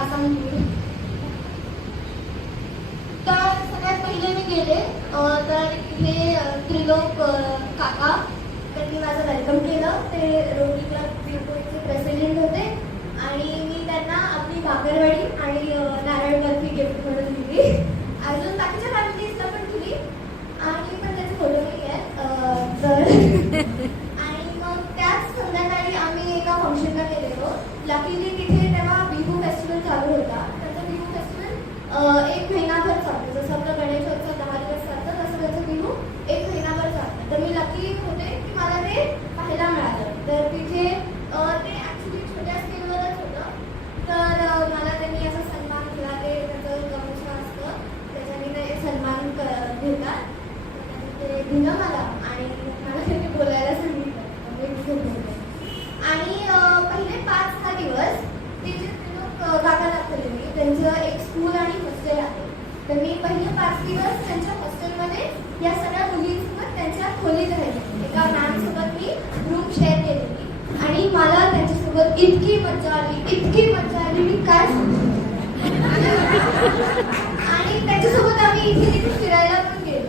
Assam tour. तर सगळ्यात पहिले मी गेले तर इथे त्रिलोक काका त्यांनी माझं वेलकम केलं. ते रोटरी क्लब विरपोळीचे प्रेसिडेंट होते आणि मी त्यांना आपली भाकरवडी आणि नारळ बर्फी गिफ्ट म्हणून दिली. अजून बाकीच्या फॅमिलीजला पण दिली आणि पण त्याचे फोटो नाही आहेत. तर आणि मग त्याच संध्याकाळी आम्ही एका फंक्शनला गेलेलो. लकीली तिथे तेव्हा बिहू फेस्टिवल चालू होता. त्याचा बिहू फेस्टिवल 1 महिनाभर चालतो. जसं आपलं गणेशोत्सव 10 दिवस चालतं तसं त्याचं बिहू 1 महिनाभर चालतं. तर मी लकी होते की मला ते पाहायला मिळालं. तर तिथे ते ॲक्च्युली छोट्या स्केलवरच होतं. तर मला त्यांनी असा सन्मान दिला. ते त्याचं गमछा असतं त्याच्याने ते सन्मान घेतात. ते दिलं मला आणि मला त्यांनी बोलायला सांगितलं. मी तिथे बोलले आणि पहिले 5-6 दिवस ते जे लोक काका दाखवले मी त्यांचं एक स्कूल आणि हॉस्टेल आहे. तर मी पहिले 5 दिवस त्यांच्या हॉस्टेलमध्ये या सगळ्या मुलींसोबत त्यांच्या खोलीत राहिली. एका मॅमसोबत मी रूम शेअर केलेली आणि मला त्यांच्यासोबत इतकी मजा आली मी काय सांगू. आणि त्याच्यासोबत आम्ही इथे तिथे फिरायला पण गेलो.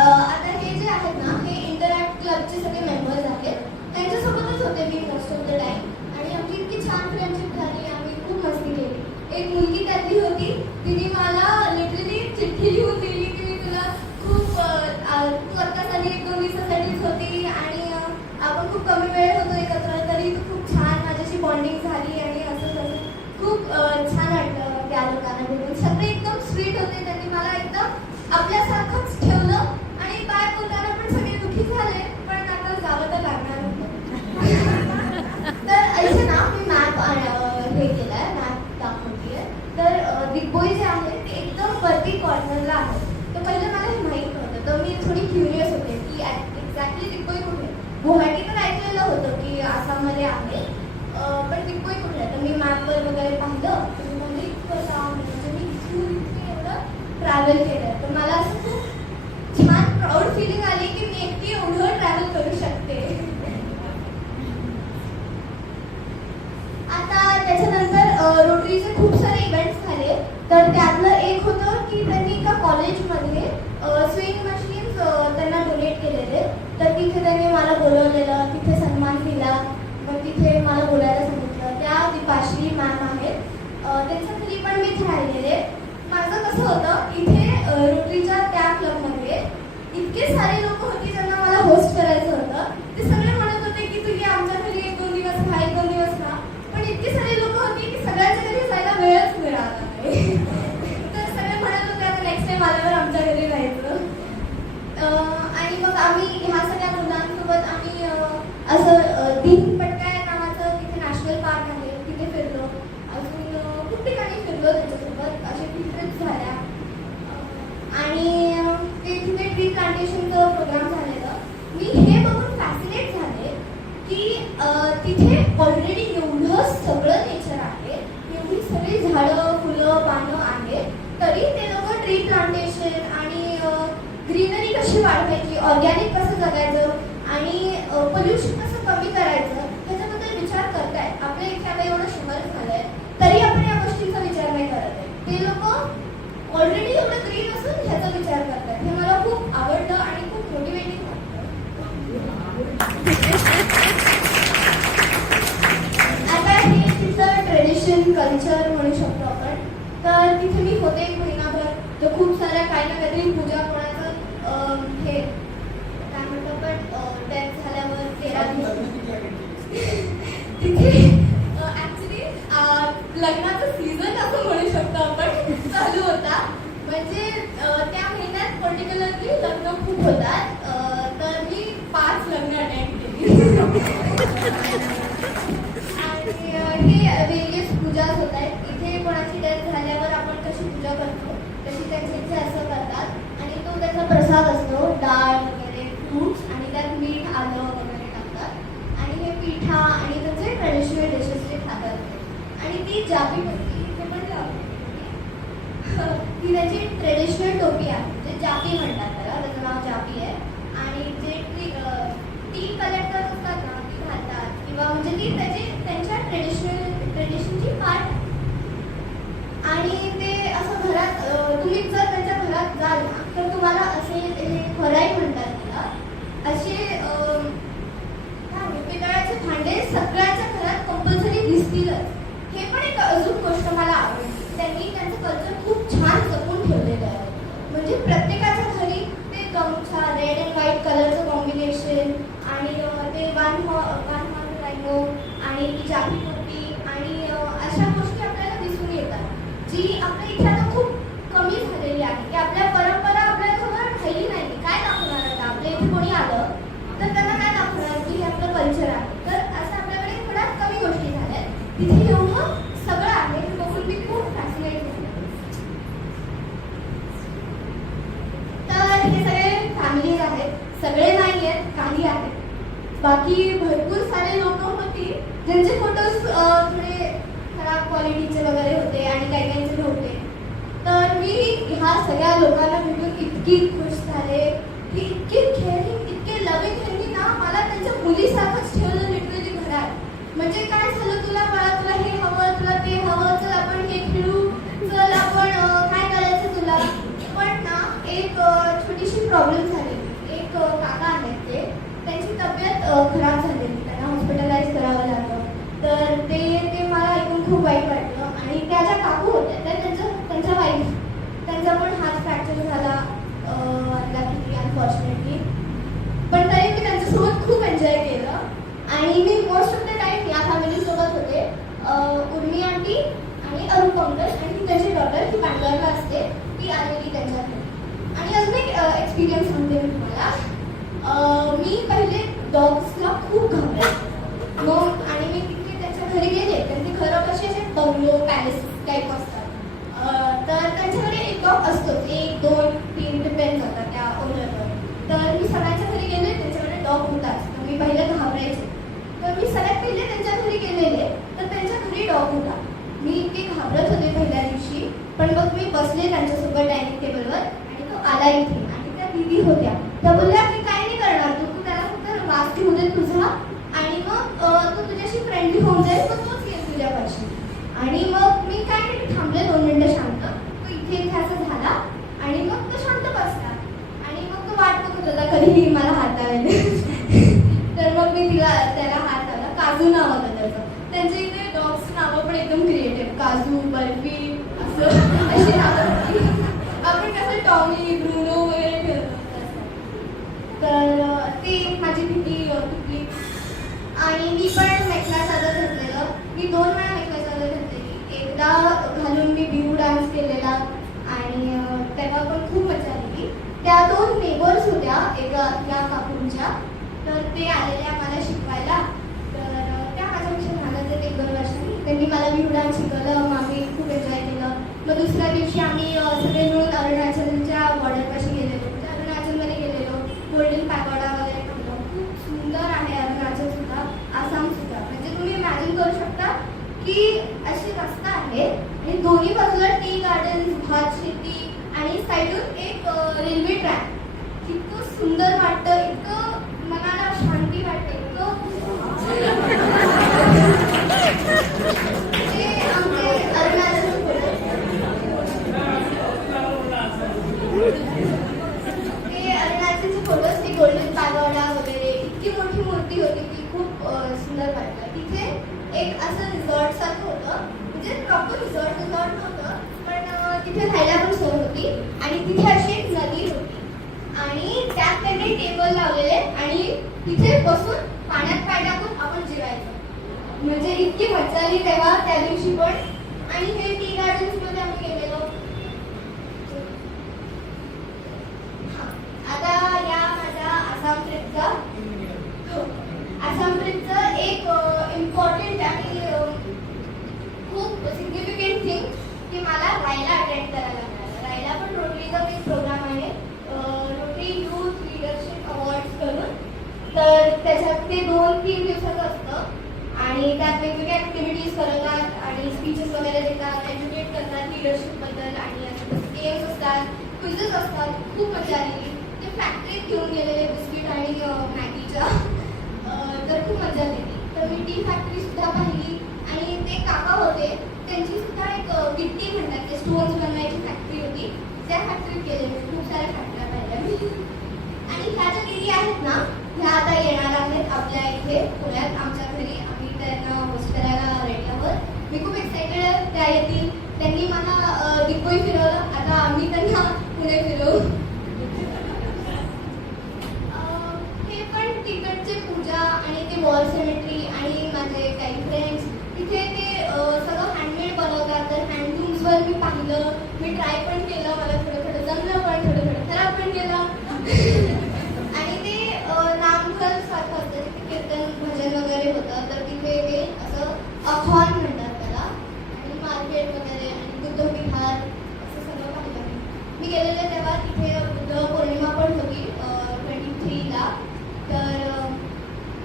आता हे जे आहेत ना हे इंटरॅक्ट क्लबचे सगळे मेंबर्स आहेत. त्यांच्यासोबतच होते मी मोस्ट ऑफ द टाईम आणि आमची इतकी छान फ्रेंडशिप झाली. आम्ही खूप मस्ती केली. एक मुलगी त्यातली होती तिने मला लिटरली चिठ्ठी लिहून दिली की मी तुला खूप तू आत्ताच आली 1-2 दिवसासाठीच होती आणि आपण खूप कमी वेळ होतो एकत्र तरी तू खूप छान माझ्याशी बॉन्डिंग झाली आणि असं तसं खूप छान वाटलं त्या लोकांना भेटून. सगळे एकदम स्वीट होते. त्यांनी मला एकदम आपल्यासारखंच ठेवलं आणि बाय बोलताना पण सगळे दुःखी झाले पण आता जावं तर लागणार होतं. तर ऐसे ना मी मॅप हे केलाय मॅप दाखवतीये. तर दिग्बोई जे आहे ते एकदम वरती कॉर्नरला आहे. तर पहिलं मला हे माहीत नव्हतं. तर मी थोडी क्युरियस होते की एक्झॅक्टली दिग्बोई कुठे. गुवाहाटी तर ऐकलेलं होतं की आसाममध्ये आहे पण दिग्बोई कुठे आहे. तर मी मॅपवर वगैरे पाहिलं तर मी म्हणजे इतकं लांब म्हणजे मी इथून इथे एवढं ट्रॅव्हल केलं. तर मला असं खूप छान प्राऊड फिलिंग आली की मी एकटी एवढं ट्रॅव्हल करू शकते. आता त्याच्यानंतर रोटरीचे खूप सारे इव्हेंट्स झाले. तर त्यातलं एक होतं की त्यांनी एका कॉलेजमध्ये स्विंग मशीन्स त्यांना डोनेट केलेले. तर तिथे त्यांनी मला बोलवलेलं तिथे सन्मान दिला. मग तिथे मला बोलायला सांगितलं. त्या दीपाश्री मॅम आहेत. त्यांच्या घरी पण मी राहिलेले. माझं कसं होतं इथे रोटरीच्या त्या क्लबमध्ये इतके सारे लोक होते ज्यांना मला होस्ट करायचं होतं. ते सगळे म्हणत होते की तुम्ही आमच्या घरी 1-2 दिवस राहा 1-2 दिवस राहा. पण इतके सारे लोक होते की सगळ्यांच्या घरी जायला वेळच मिळाला नाही. तर सगळे म्हणत होते आता नेक्स्ट टाइम आल्यावर आमच्या घरी राहायचं. आणि मग आम्ही ह्या सगळ्या मुलांसोबत आम्ही असं दीन पटकाय नावाचं तिथे नॅशनल पार्क आहे तिथे फिरलो. अजून खूप ठिकाणी फिरलो त्याच्यासोबत. असे ट्रिप्स झाल्या आणि ते तिथे ट्री प्लांटेशनचं प्रोग्राम झालेलं. मी हे बघून फॅसिनेट झाले की तिथे ऑलरेडी एवढं सगळं नेचर आहे. एवढी सगळी झाडं फुलं पानं आहेत तरी ते लोक ट्री प्लांटेशन आणि ग्रीनरी कशी वाढवायची ऑर्गॅनिक कसं जगायचं आणि पोल्युशन कसं कमी करायचं ह्याच्याबद्दल विचार करतायत. आपल्या इथे आता एवढं शहर झालंय तरी आपण या गोष्टींचा विचार नाही करत आहे. ते लोक ऑलरेडी एवढं ग्रीन असून ह्याचा विचार करतात. हे मला खूप आवडलं आणि खूप मोटिवेटिंग वाटतं. आता हे तिथं ट्रेडिशन कल्चर म्हणू शकतो आपण. तर तिथे मी होते 1 महिनाभर. तर खूप साऱ्या काही ना काहीतरी पूजा कोणाचं हे काय म्हणतो पण डेथ झाल्यावर 13 दिवस तिथे ॲक्च्युली लग्नाचं सीझन असं म्हणू शकतो आपण चालू होता. म्हणजे त्या महिन्यात पर्टिक्युलरली लग्न खूप होतात. तर मी 5 लग्न अटेंड केली. आणि हे वेगळेच पूजा होत आहेत. इथे कोणाची डेथ झाल्यावर आपण कशी पूजा करतो तशी त्यांच्या इथे असं करतात. आणि तो त्याचा प्रसाद असतो डाळ वगैरे फ्रूट्स आणि त्यात मीठ आलं वगैरे टाकतात आणि हे पिठा आणि त्याचे ट्रेडिशनल डिशेस ते खातात. आणि ती जापी होती ते पण ती त्याची ट्रेडिशनल टोपी आहे म्हणजे जापी म्हणतात त्याला. त्याचं नाव जापी आहे. आणि जे टी कलेक्टर असतात ना ती घालतात किंवा म्हणजे ती त्यांच्या ट्रेडिशनची पार्ट. कान मारून राहिलो आणि ती जागी होती आणि अशा गोष्टी आपल्याला दिसून येतात जी आपल्या इथे आता खूप कमी झालेली आहे की आपल्या परंपरा आपल्यासमोर राहिली नाही. काय दाखवणार आता आपल्या इथे कोणी आलं तर त्यांना काय दाखवणार की हे आपलं कल्चर आहे. तर असं आपल्याकडे थोड्या कमी गोष्टी झाल्या. तिथे एवढं सगळं आहे हे बघून मी खूप फॅसिनेट झाले. तर हे सगळे फॅमिलीज आहेत, सगळे नाही आहेत, काही आहेत. बाकी भरपूर सारे लोक होती ज्यांचे फोटोज थोडे खराब क्वालिटीचे वगैरे होते आणि काही काहींचे नव्हते. तर मी ह्या सगळ्या लोकांना भेटून इतकी खुश झाले की इतके केअरिंग, इतके लविंग, त्यांनी ना मला त्यांच्या मुलीसारखंच ठेवलं लिटरली घरात. म्हणजे काय झालं तुला बाळा, तुला हे हवं, तुला ते हवं, चल आपण हे खेळू, चल आपण काय करायचं तुला. पण ना एक छोटीशी प्रॉब्लेम झाली. एक काका आहेत त्यांची तब्येत खराब झालेली, त्यांना हॉस्पिटलाइज करावं लागलं. तर ते मला ऐकून खूप वाईट वाटलं. आणि त्या ज्या काकू होत्या त्या त्यांच्या वाईफ, त्यांचा पण हात फ्रॅक्चर झाला किती अनफॉर्च्युनेटली. पण तरी मी त्यांच्यासोबत खूप एन्जॉय केलं. आणि मी मोस्ट ऑफ द टाईम या फॅमिलीसोबत होते. उर्मी आंटी आणि अरुण पंकज आणि त्यांची डॉटर ही बँगलोरला असते, ती आलेली त्यांच्याकडे. आणि अजून एक एक्सपिरियन्स सांगते मी तुम्हाला. मी पहिले डॉग्सला खूप घाबरायचे. मग आणि मी तिथे त्यांच्या घरी गेले तर ते खरं कसे असे बंगलो पॅलेस टाईप असतात. तर त्यांच्याकडे एक डॉग असतोच, 1, 2, 3 डिपेंड करतात त्या ओनरवर. तर मी सगळ्यांच्या घरी गेले, त्यांच्याकडे डॉग होताच. तर मी पहिले घाबरायचे. तर मी सगळ्यात पहिले त्यांच्या घरी गेलेले तर त्यांच्या घरी डॉग होता. मी इतके घाबरत होते पहिल्या दिवशी. पण मग मी बसले त्यांच्यासोबत डायनिंग टेबलवर आणि तो आला इथे. आणि त्या दीदी होत्या, त्या बोलल्या की काय नाही करणार तू त्याला फक्त वास घेऊ दे तुझा आणि मग तू तुझ्याशी फ्रेंडली होऊन जाईल, मग तोच येईल तुझ्यापाशी. आणि मग मी काय नाही थांबले 2 मिनिटं शांत. तो इथे असं झाला आणि मग तो शांत बसला. आणि मग तो वाट बघत होता कधी मला हात लावायला. तर मग मी त्याला हात लावला. काजू नाव होतं त्याचं. त्यांच्या इथे डॉग्सची नावं पण एकदम क्रिएटिव्ह, काजू, बर्फी असं अशी नावं होती. आपण कसं टॉमी, ब्रुनो वगैरे ठेवतो. तर ती माझी भीती तुटली. आणि मी पण मेखला चादर घातलेलं. मी 2 वेळा मेखला चादर घातलेली. एकदा घालून मी बिहू डान्स केलेला आणि तेव्हा पण खूप मजा आलेली. त्या 2 नेबर्स होत्या एका त्या काकूंच्या. तर ते आलेल्या मला शिकवायला. तर त्या माझ्यापेक्षा लहानच आहेत 1-2 वर्षांनी. त्यांनी मला बिहू डान्स शिकवलं. मग आम्ही खूप एन्जॉय केलं. मग दुसऱ्या दिवशी आम्ही सगळे मिळून अरुणाचलच्या बॉर्डरपाशी गेलेलो. अरुणाचलमध्ये गेलेलो. गोल्डन पॅगोडा वगैरे खाल्लं. खूप सुंदर आहे अरुणाचल सुद्धा, आसाम सुद्धा. म्हणजे तुम्ही इमॅजिन करू शकता की असे रस्ता आहे आणि दोन्ही बाजूला टी गार्डन, भात शेती आणि साईडून एक रेल्वे ट्रॅक. इतकं सुंदर वाटतं, इतकं मनाला शांती वाटते, इतकं ते आमचे अरुणाचल फोटोज, ते गोल्डन पॅगोडा वगैरे इतकी मोठी मूर्ती होती ती खूप सुंदर वाटलं. तिथे एक असं रिसॉर्ट सारखं होतं, म्हणजे प्रॉपर रिसॉर्ट नव्हतं पण तिथे राहायला पण सोय होती. आणि तिथे अशी एक नदी होती आणि त्यात त्यांनी टेबल लावलेले आणि तिथे बसून पाण्यात पाय टाकून आपण जेवायचं. म्हणजे इतकी मजा आली तेव्हा त्या दिवशी पण. आणि हे टी गार्डन्समध्ये आम्ही गेलेलो. आता या माझ्या आसाम ट्रिपचं एक इम्पॉर्टंट आणि खूप सिग्निफिकंट थिंग की मला रायला अटेंड करायला मिळालं. रायला पण रोटरीचा एक प्रोग्राम आहे, रोटरी यूथ लीडरशिप अवॉर्ड्स करून. तर त्याच्यात ते 2-3 दिवसाचं असतं आणि त्यात वेगवेगळ्या ॲक्टिव्हिटीज करतात आणि स्पीचेस वगैरे देतात, एज्युकेट करतात लीडरशिपबद्दल. आणि असं गेम्स असतात, क्विझेस असतात. खूप मजा आलेली. ते फॅक्टरीत घेऊन गेलेले बिस्किट आणि मॅगीच्या. तर खूप मजा आली. तर मी टी फॅक्टरी सुद्धा पाहिली. आणि ते काका होते त्यांची सुद्धा एक गिट्टी म्हणतात ते स्टोन्स बनवायची फॅक्टरी होती. त्या फॅक्टरीत गेले मी. खूप साऱ्या फॅक्टऱ्या पाहिल्या मी. आणि ह्या ज्या दिदी आहेत ना, ह्या आता येणार आहेत आपल्या इथे पुण्यात आमच्या घरी. आम्ही त्यांना होस्ट करायला रेडी आहोत. मी खूप एक्सायटेड आहे त्या येतील. त्यांनी मला दिग्बोई फिरवलं, आता आम्ही त्यांना पुणे फिरवू. हे पण तिकडचे पूजा आणि ते वॉर सिमेट्री आणि माझे काही फ्रेंड्स तिथे ते सगळं हँडमेड बनवतात. तर हँडलूम्सवर मी पाहिलं, मी ट्राय पण केलं, मला थोडं थोडं जमलं पण थोडं थोडं खराब पण केलं. आणि ते नामघर सारखं असतं, तिथे कीर्तन भजन वगैरे होतं. तर तिथे ते असं अखॉन म्हणतात त्याला, आणि मार्केट वगैरे आणि बुद्ध विहार असं सगळं पाहिलं मी गेलेले तेव्हा. तिथे बुद्ध पौर्णिमा पण होती 23ला. तर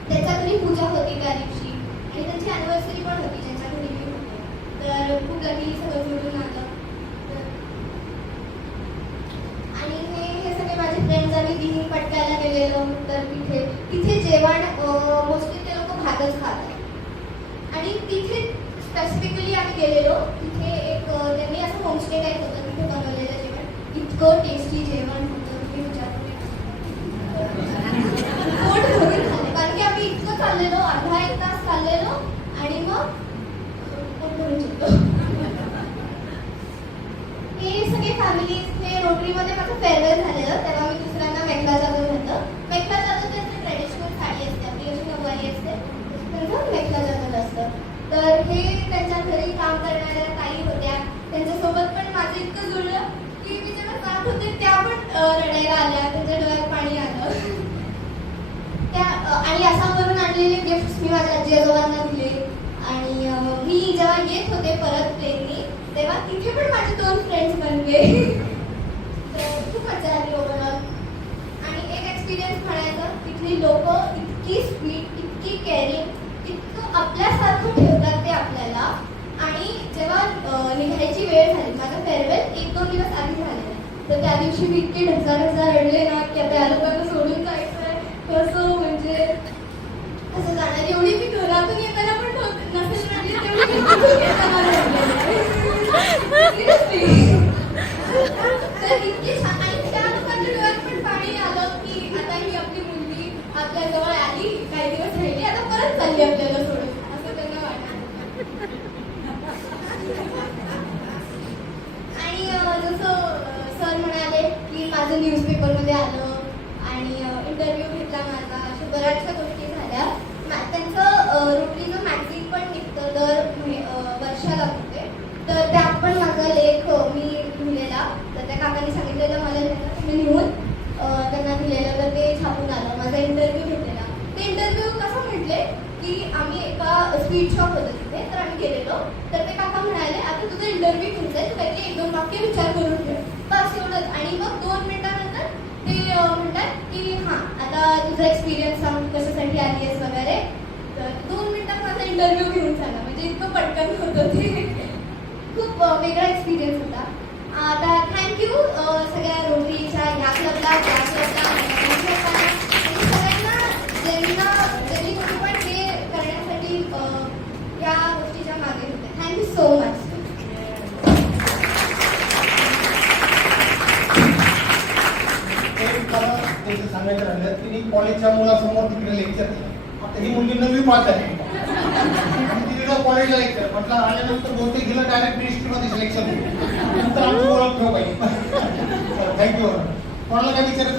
त्याच्या घरी पूजा होती त्या दिवशी आणि त्यांची अॅनिव्हर्सरी पण होती ज्यांच्या घरी मी होते. तर खूप लकी सगळं जुळून आलं. आणि हे सगळे माझे फ्रेंड्स आम्ही दिनी पटकायला गेलेलो. तर तिथे जेवण मोस्टली ते लोक भातच खातात. आणि तिथे स्पेसिफिकली आम्ही गेलेलो, तिथे एक त्यांनी असं होमस्टे टाईप होतं, तिथे बनवलेलं जेवण इतकं टेस्टी जेवण होतं की विचार पोट भरून खाल्ले. कारण की आम्ही इतकं चाललेलो, अर्धा एक तास चाललेलो आणि मग पोट भरून जेवलो. हे सगळे फॅमिलीज हे रोटरीमध्ये माझं फेअरवेल झालेलं. तेव्हा मी दुसऱ्यांना मेखला जाधव होतं. मेखला जाधव त्यांचं ट्रेडिशनल साडी असते, आपली अशी नऊवारी असते, त्यांचं मेखला जाधव असतं. तर हे त्यांच्या घरी काम करणाऱ्या ताई होत्या, त्यांच्यासोबत पण माझं इतकं जुळलं की मी जेव्हा जात होते त्या पण रडायला आल्या, त्यांच्या डोळ्यात पाणी आलं. त्या आणि आसामवरून आणलेले गिफ्ट्स मी माझ्या आजी आजोबांना दिले. आणि मी जेव्हा येत होते परत प्लेननी तेव्हा तिथे पण माझे 2 फ्रेंड्स बनले. तर खूप मजा आली ओव्हरऑल. आणि एक एक्सपिरियन्स म्हणायचं, तिथली लोक इतकी स्वीट, इतकी केअरिंग, इतकं आपल्यासारखं ठेवतात ते आपल्याला. आणि जेव्हा निघायची वेळ झाली, माझं फेअरवेल 1-2 दिवस आधी झालेलं, तर त्या दिवशी मी इतके ढसाढसा रडले ना की आता या लोकांना सोडून जायचं आहे कसं, म्हणजे असं जाणार. एवढी मी घरातून येताना पण नसेल रडली, तेवढी मी तिथून येताना रडले. तर इतकी छान. आणि त्या लोकांच्या डोळ्यात पण पाणी आलं की आता ही आपली मुलगी आपल्या जवळ आली, काही दिवस राहिली, आता परत चालली आपल्याला सोडून, असं त्यांना वाटलं. आणि जसं सर म्हणाले की माझं न्यूजपेपरमध्ये आलं आणि इंटरव्ह्यू घेतला माझा, अशा बऱ्याचशा गोष्टी झाल्या. त्यांचं रोटरीचं मॅगझिन पण निघतं दर वर्षाला होते. तर त्यात पण माझा लेख मी लिहिलेला. तर त्या काकांनी सांगितलेलं मला लिहायला, मी लिहून त्यांना दिलेलं. तर ते छापून आलं. माझा इंटरव्ह्यू घेतलेला. ते इंटरव्ह्यू कसं म्हटले की आम्ही एका स्वीट शॉप होतं तिथे, तर आम्ही गेलेलो. तर ते काका म्हणाले आता तुझा इंटरव्ह्यू घ्यायचा आहे, तू काहीतरी 1-2 वाक्य विचार करून ठेव, बस एवढंच. आणि मग 2 मिनिटानंतर ते म्हणतात की हां आता तुझा एक्सपिरियन्स सांग, कशासाठी आली आहेस वगैरे. तर 2 मिनिटात माझा इंटरव्ह्यू घेऊन झाला. म्हणजे इतकं पटकन होतं ते. खूप वेगळा एक्सपिरियन्स होता. आता थँक्यू सगळ्या रोटरीच्या ह्या क्लबला, त्या क्लबला, सगळ्यांना ज्यांनी कोणी पण हे करण्यासाठी या गोष्टीच्या मागे होते. Thank you so much. सांगायचं राहिलं की मी कॉलेजच्या मुलासमोर तिकडे लेक्चर केलं. आता ही मुलगी 9वी पास आहे आणि तिला कॉलेजला लेक्चर म्हटलं, आल्यानंतर बहुतेक गेलं डायरेक्ट मिनिस्ट्रीमध्ये सिलेक्शन नंतर आमची ओळख ठेव पाहिजे. थँक्यू. कोणाला काय विचारायचं